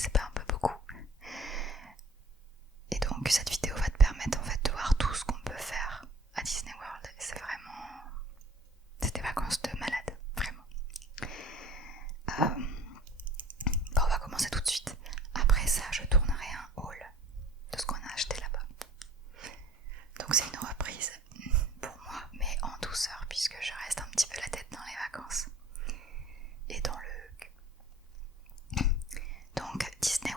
c'est pas un peu beaucoup? Et donc cette vidéo va te permettre en fait de voir tout ce qu'on peut faire à Disney World. C'est des vacances de malade, vraiment. On va commencer tout de suite. Après ça, je tournerai un haul de ce qu'on a acheté là-bas. Donc c'est une reprise pour moi, mais en douceur, puisque je reste un petit peu la tête dans les vacances et dans le... Donc Disney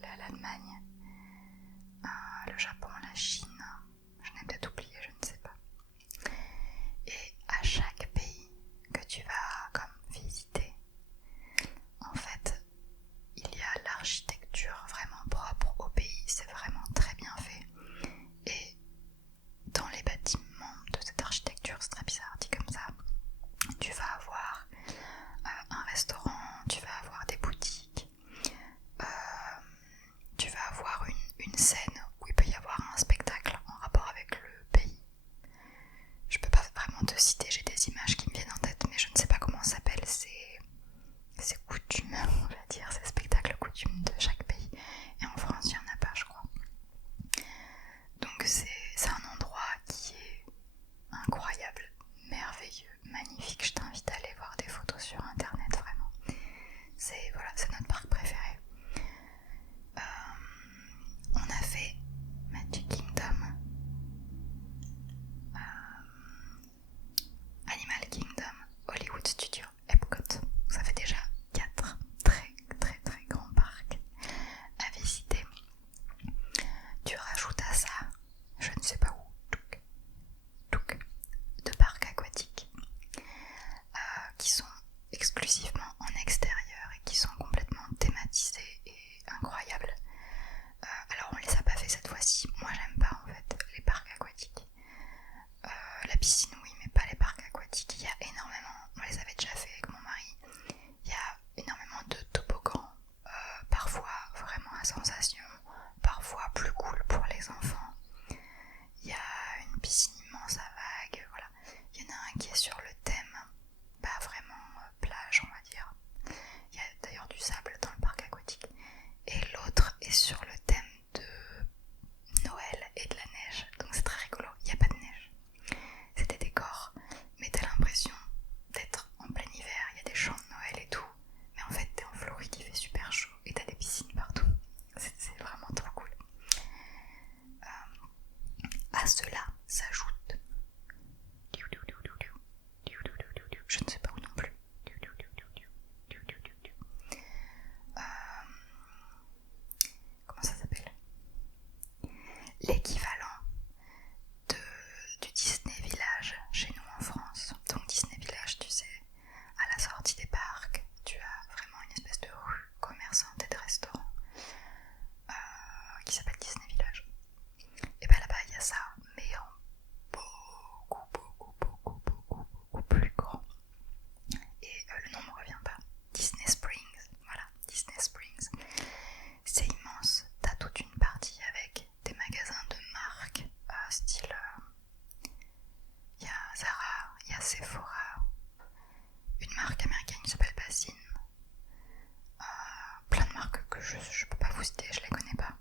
l'Allemagne, le Japon, la Chine, j'en ai peut-être oublié, je ne sais pas. Et à chaque pays que tu vas comme visiter, en fait, il y a l'architecture vraiment propre au pays, c'est vraiment très bien fait. Et dans les bâtiments de cette architecture, c'est très bizarre dit comme ça, tu vas avoir un restaurant, tu vas avoir des boutiques, tu vas avoir une scène où il peut y avoir un spectacle en rapport avec le pays. Je peux pas vraiment te citer, j'ai des images qui me viennent en tête, mais je ne sais pas comment ça s'appelle, c'est coutumes, on va dire, ces spectacles coutumes de chaque pays. Et en France, il n'y en a pas, je crois. Donc c'est un endroit qui est incroyable, merveilleux, magnifique. Je t'invite à aller voir des photos sur internet, vraiment. C'est notre parc préféré. On a fait Magic Kingdom, Animal Kingdom, Hollywood Studios, Epcot. Ça fait déjà 4 très très très grands parcs à visiter. Tu rajoutes à ça, je ne sais pas où, de parcs aquatiques qui sont exclusivement en extérieur et qui sont complètement thématisés et incroyables. Alors on les a pas fait cette fois-ci, moi j'aime pas en fait les parcs aquatiques. La piscine oui, mais pas les parcs aquatiques. Il y a énormément, on les avait déjà fait avec mon mari, il y a énormément de toboggans, parfois vraiment à sensation, parfois plus cool pour les enfants. Il y a une piscine immense à vagues, voilà. Il y en a un qui est sur le thème, pas vraiment plage on va dire. Il y a d'ailleurs du sable dans le parc aquatique. Et l'autre est sur le thème de Noël et de la neige, donc c'est très rigolo. Il n'y a pas de neige, c'est des décors, mais t'as l'impression d'être en plein hiver, il y a des chants de Noël et tout, mais en fait t'es en Floride, il fait super chaud et t'as des piscines partout, c'est vraiment trop cool. À cela s'ajoute, je ne sais pas où non plus, comment ça s'appelle, l'équivalent du Disney Village chez nous en France. Donc Disney Village, tu sais, à la sortie des parcs, tu as vraiment une espèce de rue commerçante et de restaurants qui s'appelle Disney Village. Et ben là-bas il y a ça, mais en beaucoup plus grand. Et le nom me revient pas. Disney Springs, voilà, Disney Springs. C'est immense, t'as toute une partie avec des magasins de marque, style il y a Zara, il y a Sephora, une marque américaine qui s'appelle Basin, plein de marques que je peux pas vous citer, je les connais pas.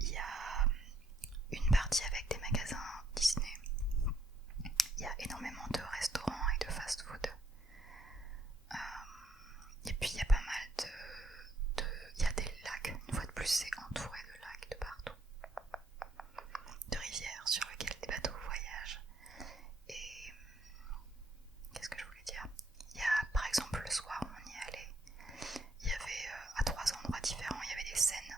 Il y a une partie avec des magasins Disney, il y a énormément de restaurants et de fast-food, et puis il y a pas mal il y a des lacs, une fois de plus c'est entouré de lacs de partout, de rivières sur lesquelles des bateaux voyagent. Et qu'est-ce que je voulais dire, il y a par exemple le soir où on y allait, il y avait à 3 endroits différents, il y avait des scènes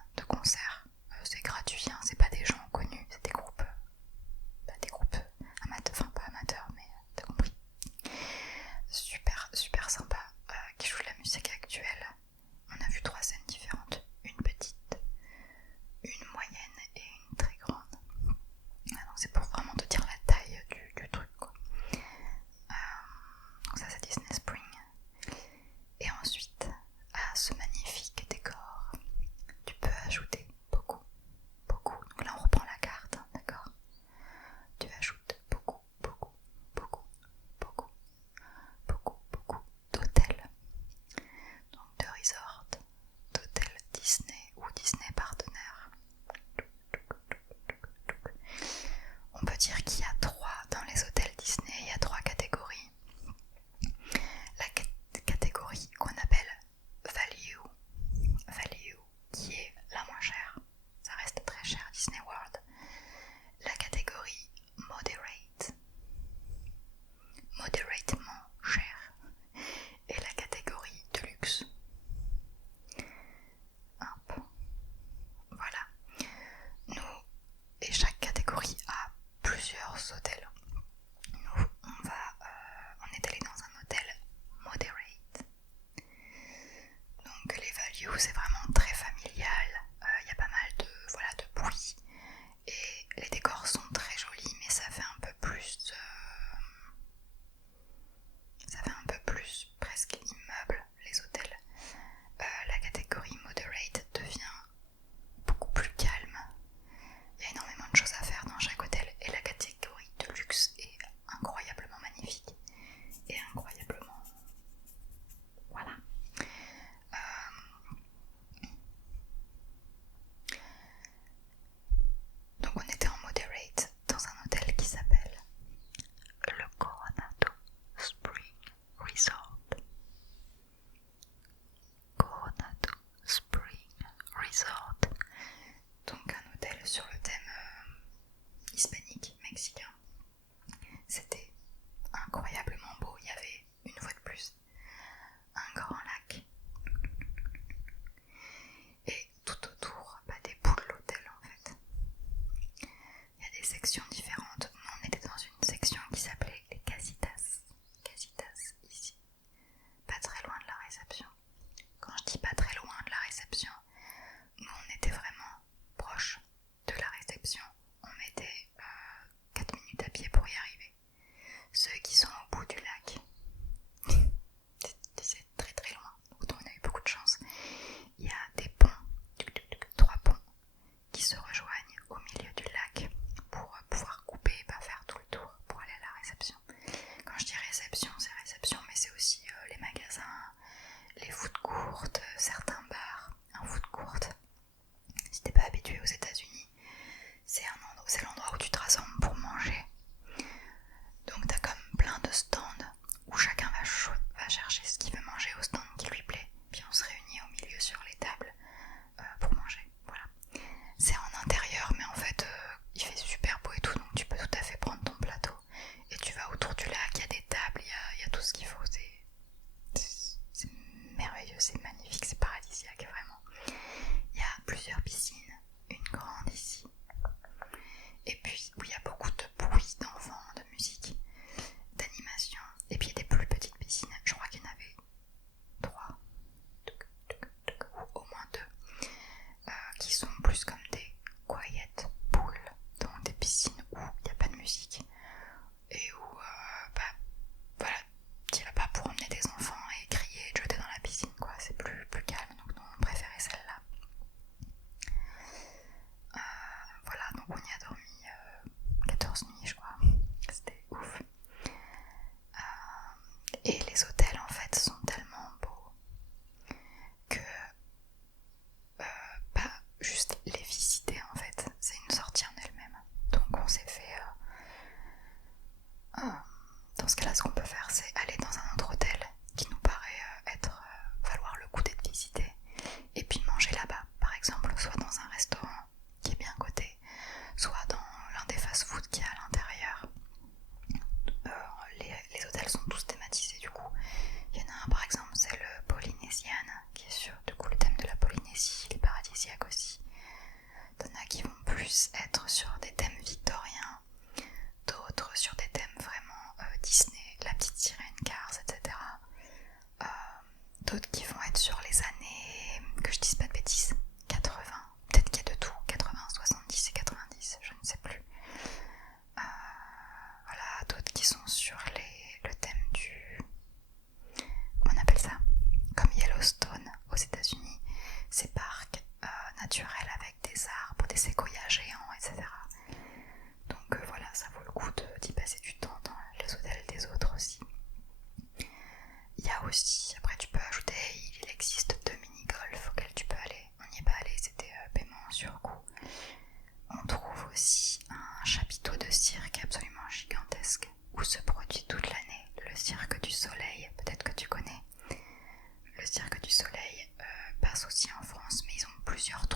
aussi en France, mais ils ont plusieurs